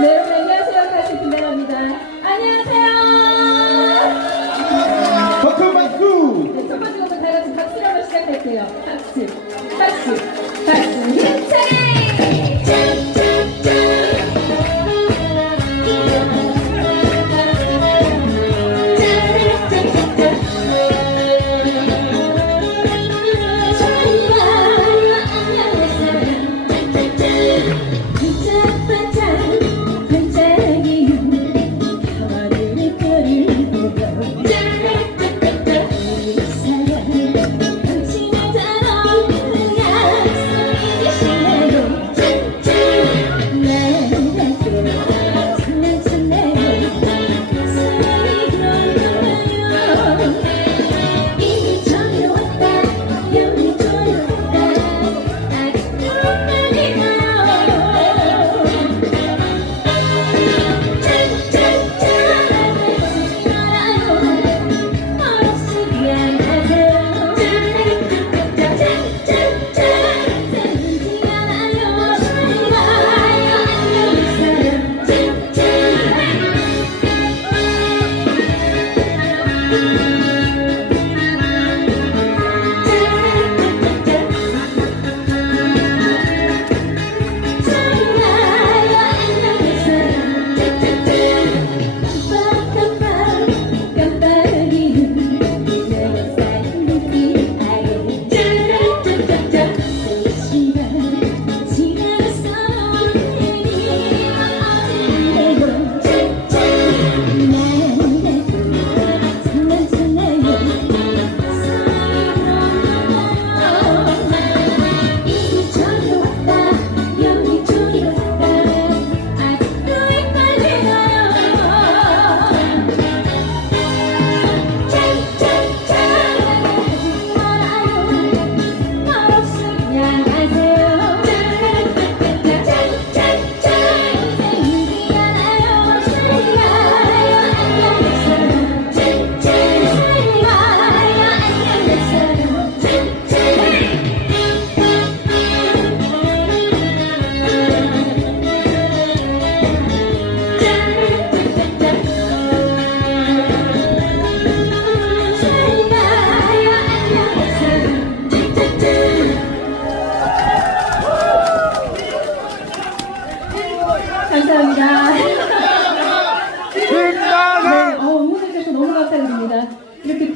네, 여러분 안녕하세요. 다시 김나라입니다. 안녕하세요. 박수! 네, 첫 번째 곡은 다 같이 박수로 한번 시작할게요. 박수, 박수, 박수. 힘 부탁드립니다. 이렇게